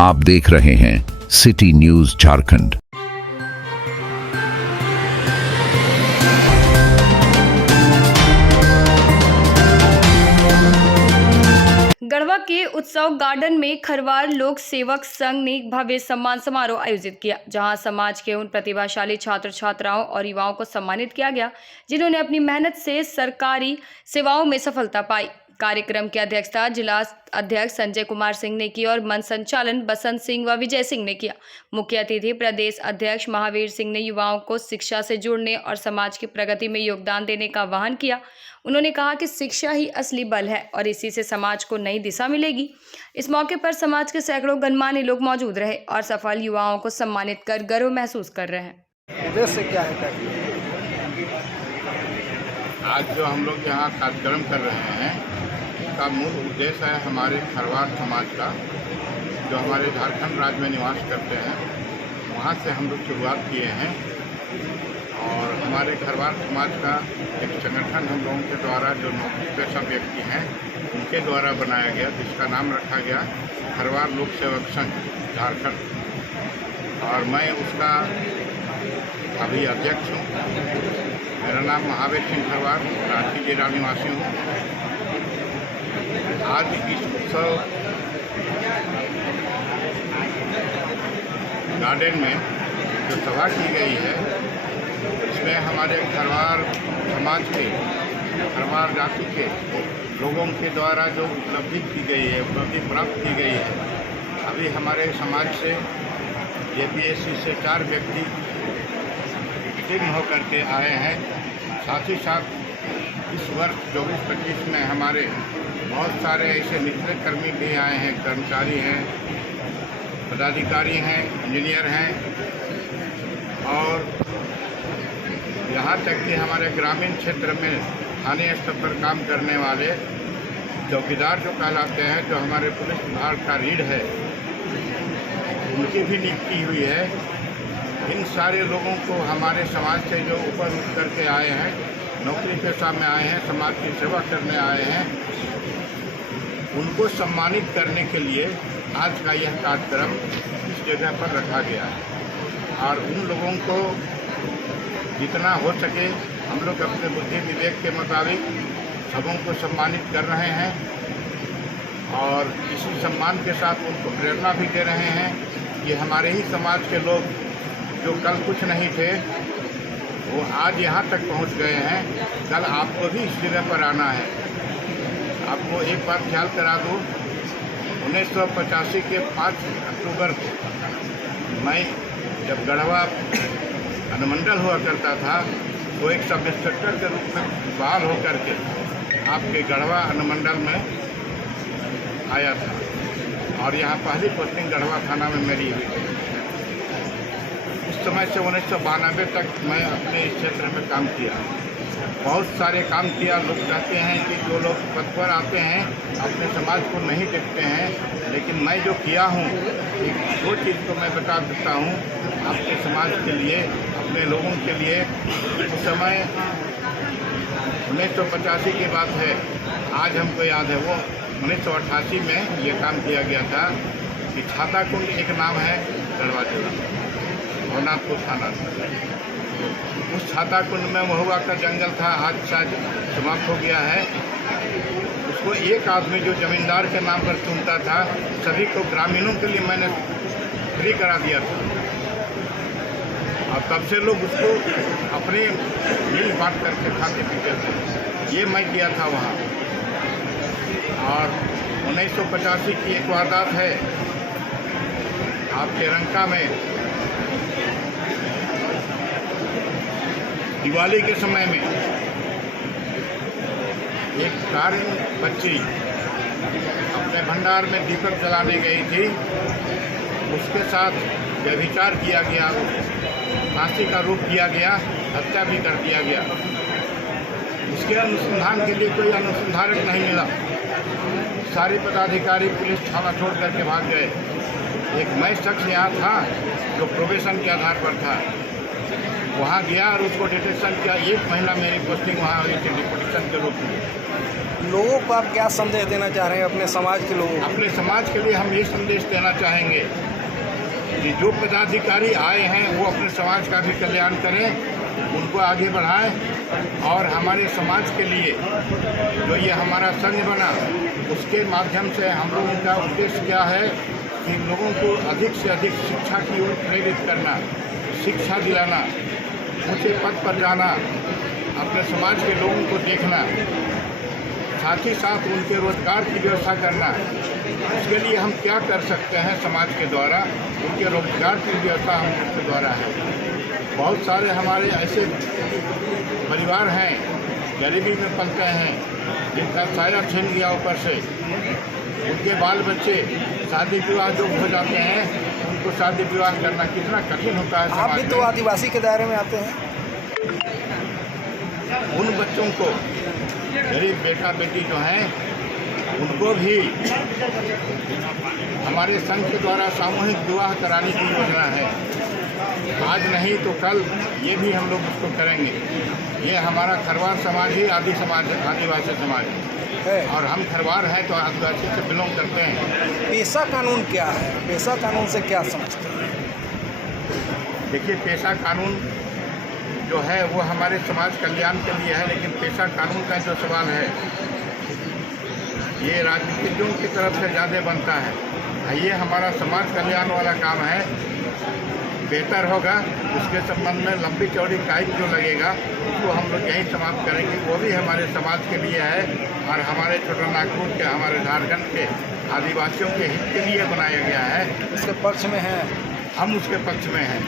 आप देख रहे हैं सिटी न्यूज झारखंड। गढ़वा के उत्सव गार्डन में खरवार लोक सेवक संघ ने एक भव्य सम्मान समारोह आयोजित किया, जहां समाज के उन प्रतिभाशाली छात्र छात्राओं और युवाओं को सम्मानित किया गया जिन्होंने अपनी मेहनत से सरकारी सेवाओं में सफलता पाई। कार्यक्रम की अध्यक्षता जिला अध्यक्ष संजय कुमार सिंह ने की और मंच संचालन बसंत सिंह व विजय सिंह ने किया। मुख्य अतिथि प्रदेश अध्यक्ष महावीर सिंह ने युवाओं को शिक्षा से जुड़ने और समाज की प्रगति में योगदान देने का आह्वान किया। उन्होंने कहा कि शिक्षा ही असली बल है और इसी से समाज को नई दिशा मिलेगी। इस मौके पर समाज के सैकड़ों गणमान्य लोग मौजूद रहे और सफल युवाओं को सम्मानित कर गर्व महसूस कर रहे हैं। उद्देश्य क्या है? आज जो हम लोग यहाँ कार्यक्रम कर रहे हैं इसका मूल उद्देश्य है हमारे खरवार समाज का, जो हमारे झारखंड राज्य में निवास करते हैं, वहाँ से हम लोग शुरुआत किए हैं। और हमारे खरवार समाज का एक संगठन हम लोगों के द्वारा जो नौकरीपेशा व्यक्ति हैं उनके द्वारा बनाया गया, जिसका नाम रखा गया खरवार लोक सेवक संघ झारखंड, और मैं उसका अभी अध्यक्ष हूँ। मेरा नाम महावीर सिंह खरवार, रांची जिला निवासी हूँ। आज इस उत्सव गार्डन में जो सभा की गई है, इसमें हमारे खरवार समाज के, खरवार जाति के लोगों के द्वारा जो उपलब्धि की गई है, उपलब्धि प्राप्त की गई है। अभी हमारे समाज से APSC से 4 व्यक्ति उत्तीर्ण होकर के आए हैं। साथ ही साथ इस वर्ष 24-25 में हमारे बहुत सारे ऐसे निचले कर्मी भी आए हैं, कर्मचारी हैं, पदाधिकारी हैं, इंजीनियर हैं, और यहाँ तक कि हमारे ग्रामीण क्षेत्र में स्थानीय स्तर पर काम करने वाले चौकीदार जो कहलाते हैं, जो हमारे पुलिस विभाग का रीढ़ है, उनकी भी नियुक्ति हुई है। इन सारे लोगों को हमारे समाज से जो ऊपर उठ करके आए हैं, नौकरी पेशा में आए हैं, समाज की सेवा करने आए हैं, उनको सम्मानित करने के लिए आज का यह कार्यक्रम इस जगह पर रखा गया है। और उन लोगों को जितना हो सके हम लोग अपने बुद्धि विवेक के मुताबिक सबों को सम्मानित कर रहे हैं, और इसी सम्मान के साथ उनको प्रेरणा भी दे रहे हैं कि हमारे ही समाज के लोग जो कल कुछ नहीं थे वो आज यहाँ तक पहुँच गए हैं। कल आपको भी इस जगह पर आना है। आपको एक बात ख्याल करा दूँ, 1985 के 5 अक्टूबर को मैं जब गढ़वा अनुमंडल हुआ करता था तो एक सब इंस्पेक्टर के रूप में बहाल होकर के आपके गढ़वा अनुमंडल में आया था, और यहाँ पहली पोस्टिंग गढ़वा थाना में मेरी हुई थी। उस समय से 1992 तक मैं अपने इस क्षेत्र में काम किया, बहुत सारे काम किया। लोग कहते हैं कि जो लोग पद पर आते हैं अपने समाज को नहीं देखते हैं, लेकिन मैं जो किया हूँ एक दो चीज़ को मैं बता देता हूँ आपके समाज के लिए, अपने लोगों के लिए। उस समय 1985 की बात है, आज हमको याद है, वो 1988 में ये काम किया गया था कि छाता कुंड एक नाम है गढ़वा जिला, भवनाथपुर थाना। उस छाता कुंड में महुआ का जंगल था, आज शायद समाप्त हो गया है। उसको एक आदमी जो जमींदार के नाम पर चुनता था, सभी को ग्रामीणों के लिए मैंने फ्री करा दिया था, और तब से लोग उसको अपने मिल बांट करके खाते पीते थे। ये मैं किया था वहाँ। और 1985 की एक वारदात है आपके रंका में, दिवाली के समय में एक कार्य बच्ची अपने भंडार में दीपक जलाने गई थी, उसके साथ व्यभिचार किया गया, फांसी का रूप दिया गया, हत्या भी कर दिया गया। उसके अनुसंधान के लिए कोई अनुसंधारक नहीं मिला, सारे पदाधिकारी पुलिस थाना छोड़ करके भाग गए। एक मैं शख्स यहाँ था जो प्रोबेशन के आधार पर था, वहाँ गया और उसको डिटेक्शन किया। 1 महीना मेरी पोस्टिंग वहाँ हुई थी डिप्यूटेशन के रूप में। लोगों को आप क्या संदेश देना चाह रहे हैं अपने समाज के लोगों को? अपने समाज के लिए हम ये संदेश देना चाहेंगे कि जो पदाधिकारी आए हैं वो अपने समाज का भी कल्याण करें, उनको आगे बढ़ाएं और हमारे समाज के लिए जो ये हमारा संघ बना उसके माध्यम से हम लोगों का उद्देश्य क्या है कि लोगों को अधिक से अधिक शिक्षा की ओर प्रेरित करना, शिक्षा दिलाना, ऊंचे पद पर जाना, अपने समाज के लोगों को देखना, साथ ही साथ उनके रोजगार की व्यवस्था करना। इसके लिए हम क्या कर सकते हैं समाज के द्वारा, उनके रोजगार की व्यवस्था हम द्वारा है। बहुत सारे हमारे ऐसे परिवार हैं गरीबी में पलते हैं, जिनका साया छीन गया ऊपर से, उनके बाल बच्चे शादी विवाह जो हो जाते हैं, उनको शादी विवाह करना कितना कठिन होता है। आप भी तो आदिवासी के दायरे में आते हैं। उन बच्चों को, गरीब बेटा बेटी जो हैं, उनको भी हमारे संघ के द्वारा सामूहिक विवाह कराने की योजना है। आज नहीं तो कल ये भी हम लोग उसको करेंगे। ये हमारा खरवार समाज ही आदिवासी समाज है और हम खरवार हैं तो आदिवासी से बिलोंग करते हैं। पेशा कानून क्या है? पेशा कानून से क्या समझते हैं? देखिए, पेशा कानून जो है वो हमारे समाज कल्याण के लिए है, लेकिन पेशा कानून का जो सवाल है ये राजनीतिज्ञों की तरफ से ज़्यादा बनता है। ये हमारा समाज कल्याण वाला काम है। बेहतर होगा उसके संबंध में लंबी चौड़ी कायद जो लगेगा उसको हम लोग यहीं समाप्त करेंगे। वो भी हमारे समाज के लिए है और हमारे छोटा नागपुर के, हमारे झारखंड के आदिवासियों के हित के लिए बनाया गया है। इसके पक्ष में हैं, हम उसके पक्ष में हैं।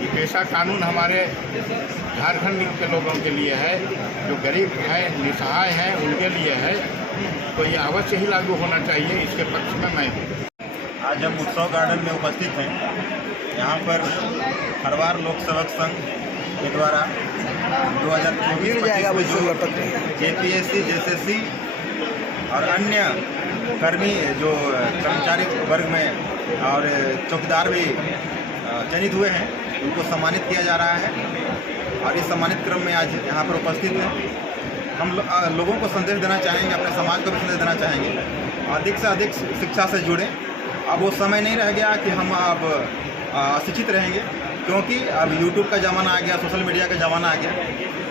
ये पेशा कानून हमारे झारखंड के लोगों के लिए है, जो गरीब हैं, निसहाय हैं, उनके लिए है। तो ये अवश्य ही लागू होना चाहिए। इसके पक्ष में मैं हूँ। आज हम उत्सव गार्डन में उपस्थित हैं। यहाँ पर खरवार लोक सेवक संघ के द्वारा 2024-25 में जो जेपीएससी, जेएसएससी और अन्य कर्मी जो कर्मचारी वर्ग में और चौकीदार भी चयनित हुए हैं, उनको सम्मानित किया जा रहा है। और इस सम्मानित क्रम में आज यहाँ पर उपस्थित हैं। हम लोगों को संदेश देना चाहेंगे, अपने समाज को भी संदेश देना चाहेंगे, अधिक से अधिक शिक्षा से जुड़ें। अब वो समय नहीं रह गया कि हम अब अशिक्षित रहेंगे, क्योंकि अब यूट्यूब का ज़माना आ गया, सोशल मीडिया का ज़माना आ गया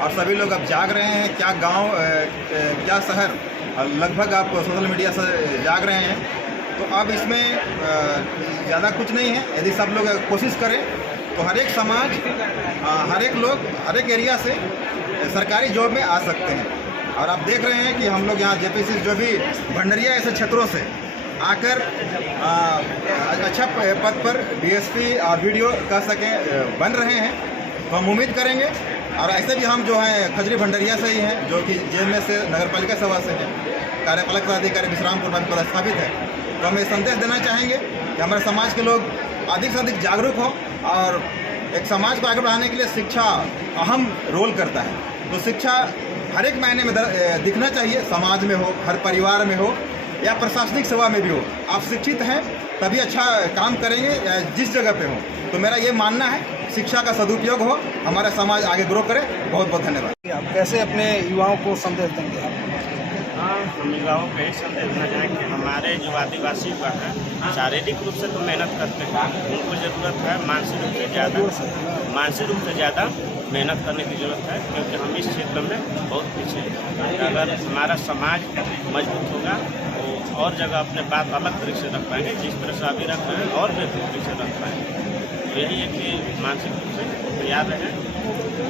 और सभी लोग अब जाग रहे हैं। क्या गांव, क्या शहर, लगभग आप सोशल मीडिया से जाग रहे हैं। तो अब इसमें ज़्यादा कुछ नहीं है। यदि सब लोग कोशिश करें तो हर एक समाज, हर एक लोग, हर एक एरिया से सरकारी जॉब में आ सकते हैं। और आप देख रहे हैं कि हम लोग यहाँ जेपीसी जो भी भंडरिया ऐसे क्षेत्रों से आकर अच्छा पद पर डीएसपी और वीडियो कर सकें बन रहे हैं। तो हम उम्मीद करेंगे, और ऐसे भी हम जो हैं खजरी भंडरिया से ही हैं, जो कि जेल में से नगरपालिका सेवा से हैं, कार्यपालक पदाधिकारी विश्रामपुर में पदस्थापित है। तो हम ये संदेश देना चाहेंगे कि हमारे समाज के लोग अधिक से अधिक जागरूक हों और एक समाज को आगे बढ़ाने के लिए शिक्षा अहम रोल करता है। तो शिक्षा हर एक मायने में दिखना चाहिए, समाज में हो, हर परिवार में हो या प्रशासनिक सेवा में भी हो। आप शिक्षित हैं तभी अच्छा काम करेंगे, या जिस जगह पे हो। तो मेरा ये मानना है, शिक्षा का सदुपयोग हो, हमारा समाज आगे ग्रो करे। बहुत बहुत धन्यवाद। आप कैसे अपने युवाओं को संदेश देंगे? हाँ, हम युवाओं को यही संदेश देना चाहेंगे कि हमारे जो आदिवासी युवा हैं शारीरिक रूप से तो मेहनत करते हैं, उनको ज़रूरत है मानसिक रूप से ज़्यादा मेहनत करने की ज़रूरत है, क्योंकि हम इस क्षेत्र में बहुत पीछे हैं। अगर हमारा समाज मजबूत होगा तो और जगह अपने बात अलग तरीके से रख पाएंगे, जिस तरह से अभी रख रहे हैं और बेहतर तरीके से रख पाएंगे। तो यही है कि मानसिक रूप से तैयार रहें,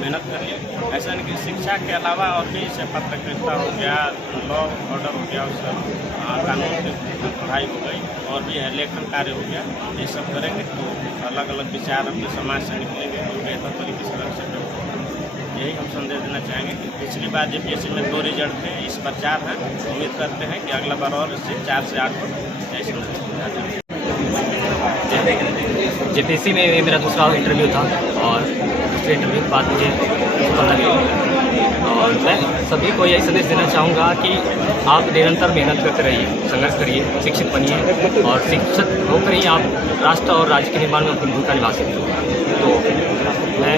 मेहनत करिए। ऐसा नहीं कि शिक्षा के अलावा और भी जैसे पत्रकारिता हो गया, लॉ ऑर्डर हो गया, उसका कानून की पढ़ाई हो गई, और भी है लेखन कार्य हो गया, ये सब करेंगे तो अलग अलग विचार अपने समाज से निकलेंगे और बेहतर तरीके से रख सकते। यही हम संदेश देना चाहेंगे कि पिछली बार जेपीएससी में 2 रिजल्ट थे, इस बार 4 हैं। उम्मीद करते हैं कि अगला बार और इससे 4 से 8 हो। जेपीएससी में मेरा दूसरा इंटरव्यू था और दूसरे इंटरव्यू के बाद मुझे पता लगा। और मैं सभी को यही संदेश देना चाहूँगा कि आप निरंतर मेहनत करते रहिए, संघर्ष करिए, शिक्षित बनिए और शिक्षित होकर ही आप राष्ट्र और राज्य के निर्माण में अपनी भूमिका निभा सकते हो। तो मैं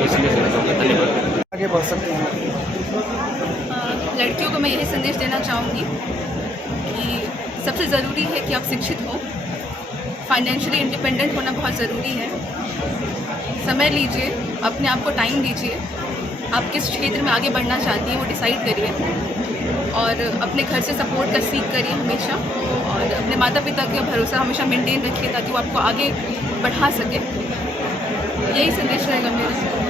ये संदेश देना चाहूँगा। धन्यवाद। आगे बढ़ सकते हैं। लड़कियों को मैं यही संदेश देना चाहूँगी कि सबसे ज़रूरी है कि आप शिक्षित हो, फाइनेंशियली इंडिपेंडेंट होना बहुत ज़रूरी है। समय लीजिए, अपने आप को टाइम दीजिए, आप किस क्षेत्र में आगे बढ़ना चाहती हैं वो डिसाइड करिए और अपने घर से सपोर्ट का सीख करिए हमेशा और अपने माता पिता का भरोसा हमेशा मेंटेन रखिए ताकि वो आपको आगे बढ़ा सके। यही संदेश रहेगा मेरा।